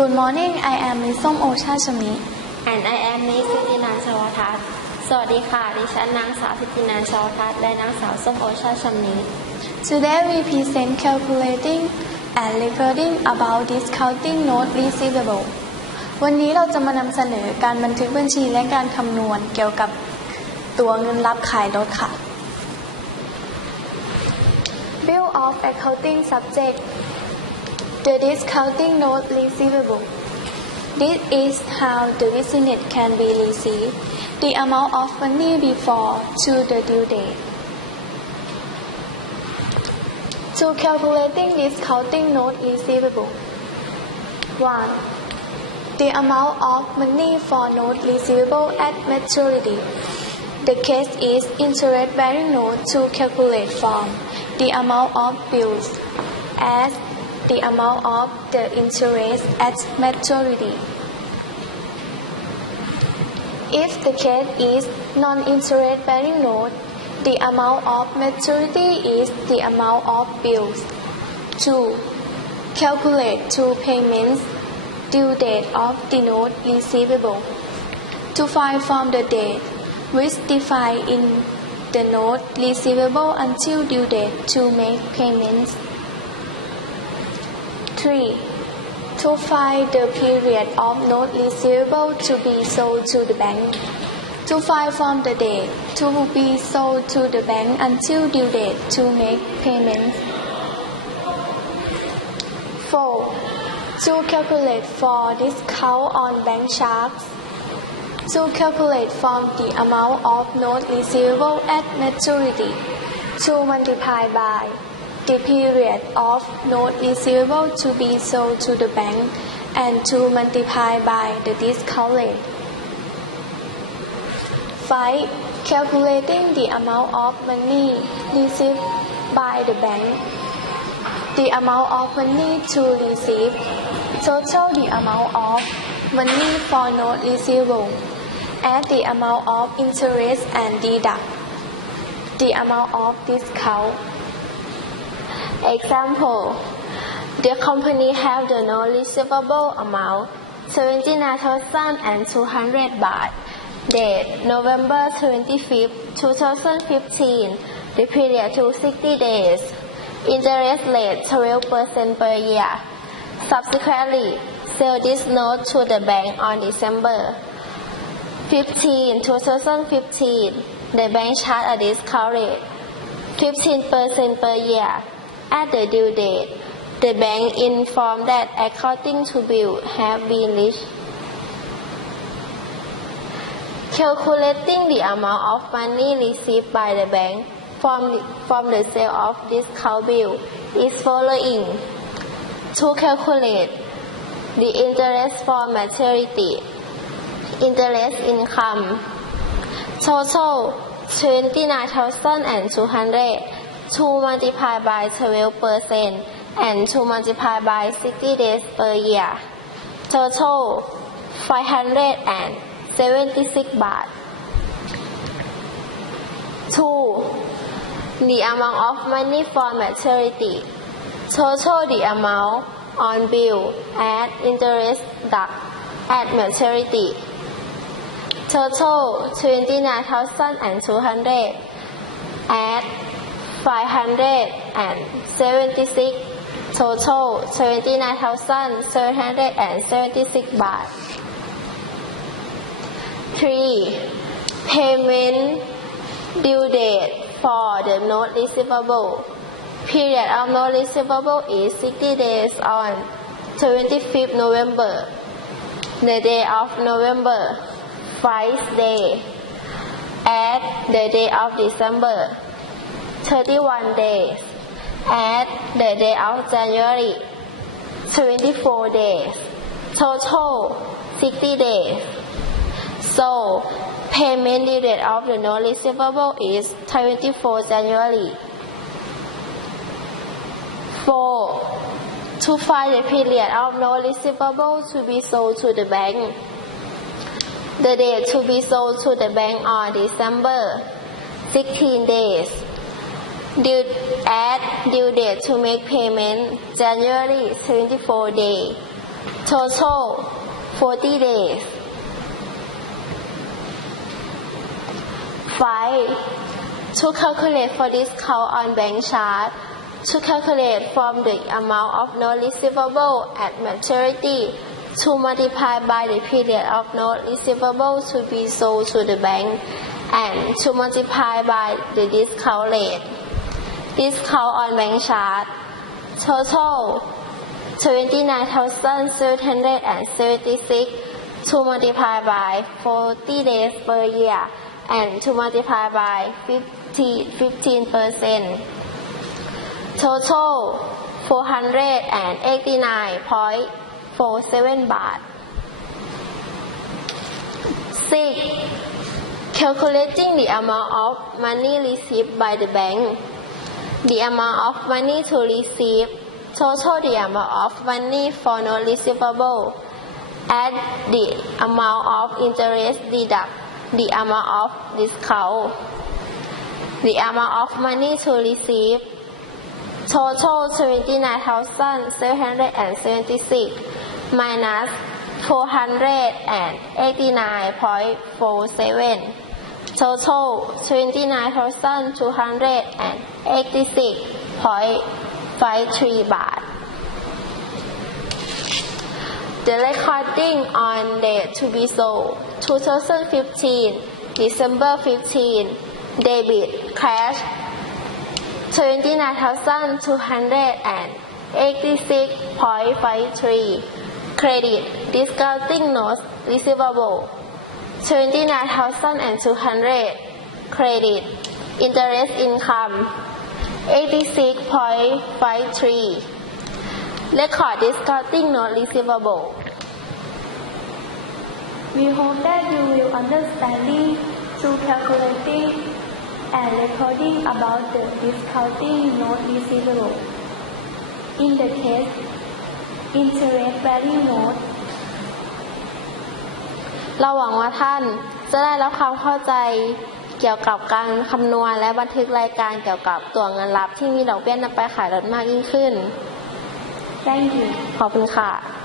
Good morning I am Miss ส้มโอชาชมิ and I am Miss สิตินันชาวทัศน์สวัสดีค่ะ ดิฉันนางสาวสิตินันชาวทัศน์และนางสาวส้มโอชาชมนี Today we present calculating and recording about discounting note receivable วันนี้เราจะมานำเสนอการบันทึกบัญชีและการคำนวณเกี่ยวกับตัวเงินรับขายรถค่ะ Bill of accounting subject the discounting note receivable This is how the business can be received the amount of money before to the due date To calculating discounting note receivable 1. The amount of money for note receivable at maturity. The case is interest-bearing note to calculate from the amount of bills as the amount of the interest at maturity. If the case is non-interest-bearing note, the amount of maturity is the amount of bills. 2. Calculate two payments due date of the note receivable. To find from the date which defined in the note receivable until due date to make payments. 3. To find the period of note receivable to be sold to the bank. To find from the date to be sold to the bank until due date to make payments. 4. To calculate for discount on bank charges. To calculate from the amount of note receivable at maturity. To multiply by the period of note receivable to be sold to the bank and to multiply by the discount rate. 5. Calculating the amount of money received by the bank. The amount of money to receive. Total the amount of money for note receivable. Add the amount of interest and deduct the amount of discount. Example The company have the note receivable amount 79,200 baht Date November 25, 2015. The period to 60 days. Interest rate 12% per year. Subsequently, sell this note to the bank on December 15, 2015. The bank charge a discount rate 15% per year. At the due date, the bank informed that accounting to bill have been reached. Calculating the amount of money received by the bank from the, from the sale of this discount bill is following. To calculate the interest for maturity, interest income, total 29,200 to multiply by 12 percent and to multiply by 60 days per year. Total 576 baht. 2. The amount of money for maturity. Total the amount on bill at interest deduct at maturity. Total 29,200 at 576 total 29,776 baht. 3. Payment due date for the note receivable. Period of note receivable is 60 days on 25th November. The day of November 5th day. At the day of December 31 days at the day of January 24 days. Total 60 days. So payment date of the note receivable is 24 January. 4 to find the period of note receivable to be sold to the bank. The date to be sold to the bank on December 16 days due at due date to make payment January 24 day. Total 40 days. 5. To calculate for discount on bank chart, to calculate from the amount of note receivable at maturity. To multiply by the period of note receivable to be sold to the bank. And to multiply by the discount rate is called on bank chart. Total 29,336 to multiply by 40 days per year and to multiply by 50, 15%. Total 489.47 baht. 6. Calculating the amount of money received by the bank. The amount of money to receive. Total the amount of money for no receivable. Add the amount of interest deduct the amount of discount. The amount of money to receive. Total 29,776 minus 489.47 total 29,286.53 baht. The recording on date to be sold 2015 December 15 David Cash 29,286.53 credit discounting notes receivable 29,200 Credit interest income 86.53 Record discounting note receivable We hope that you will understanding through calculating and recording about the discounting note receivable. In the case, interest bearing note เราหวังว่าท่านจะได้รับความเข้าใจเกี่ยวกับการคำนวณและบันทึกรายการเกี่ยวกับตัวเงินรับที่มีดอกเบี้ยนำไปขายลดมากยิ่งขึ้น Thank you. ขอบคุณค่ะ